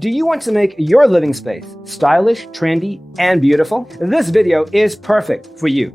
Do you want to make your living space stylish, trendy, and beautiful? This video is perfect for you.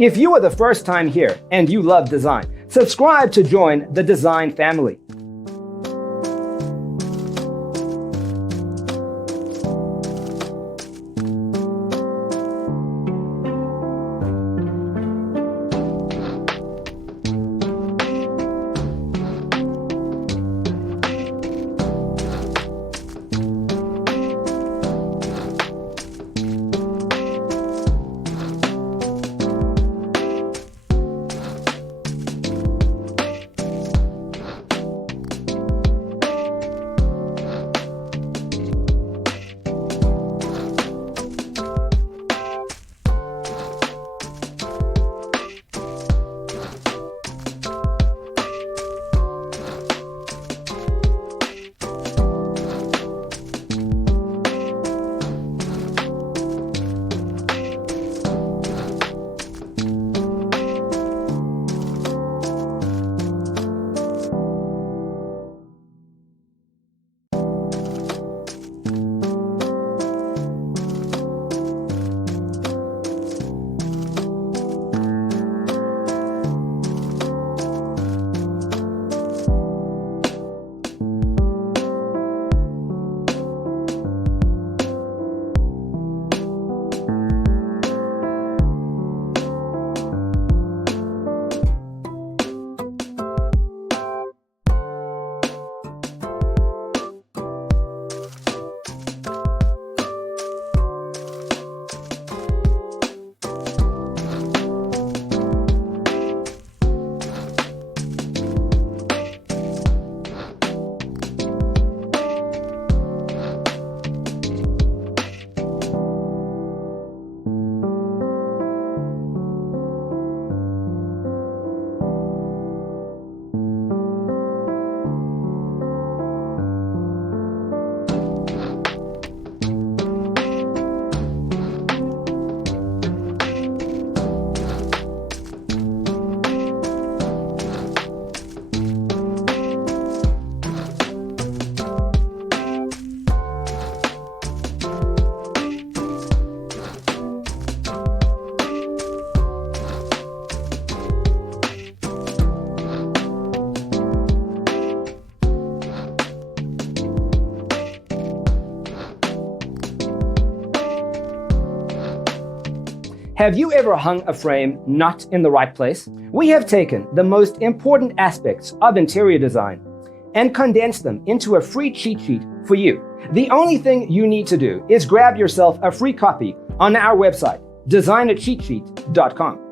If you are the first time here and you love design, subscribe to join the design family. Have you ever hung a frame not in the right place? We have taken the most important aspects of interior design and condensed them into a free cheat sheet for you. The only thing you need to do is grab yourself a free copy on our website, designercheatsheet.com.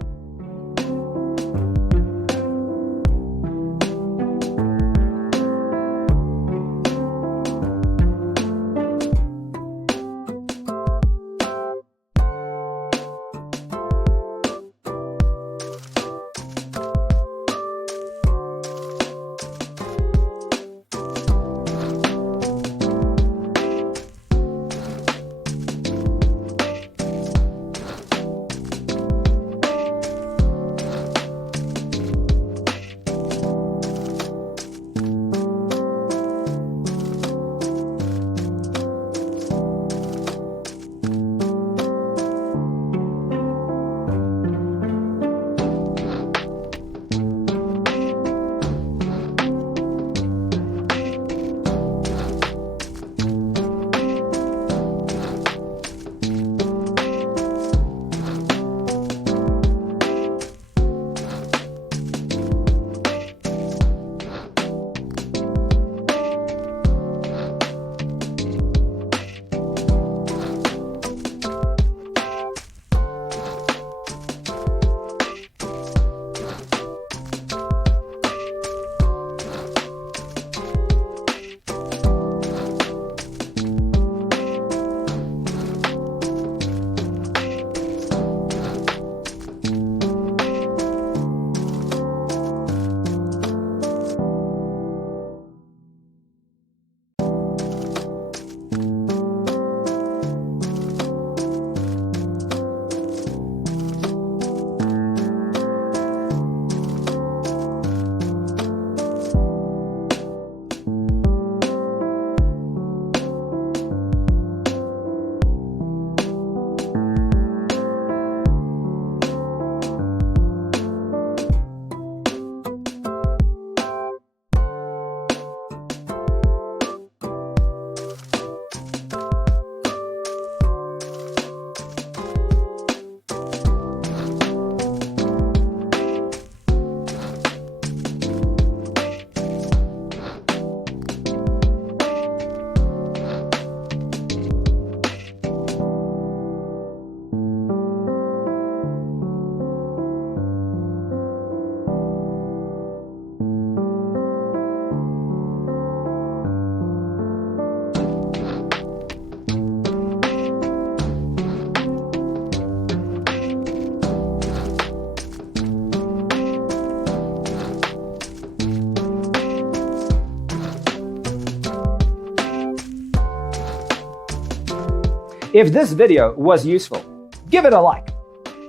If this video was useful, give it a like.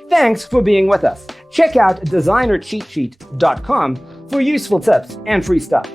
Thanks for being with us. Check out designercheatsheet.com for useful tips and free stuff.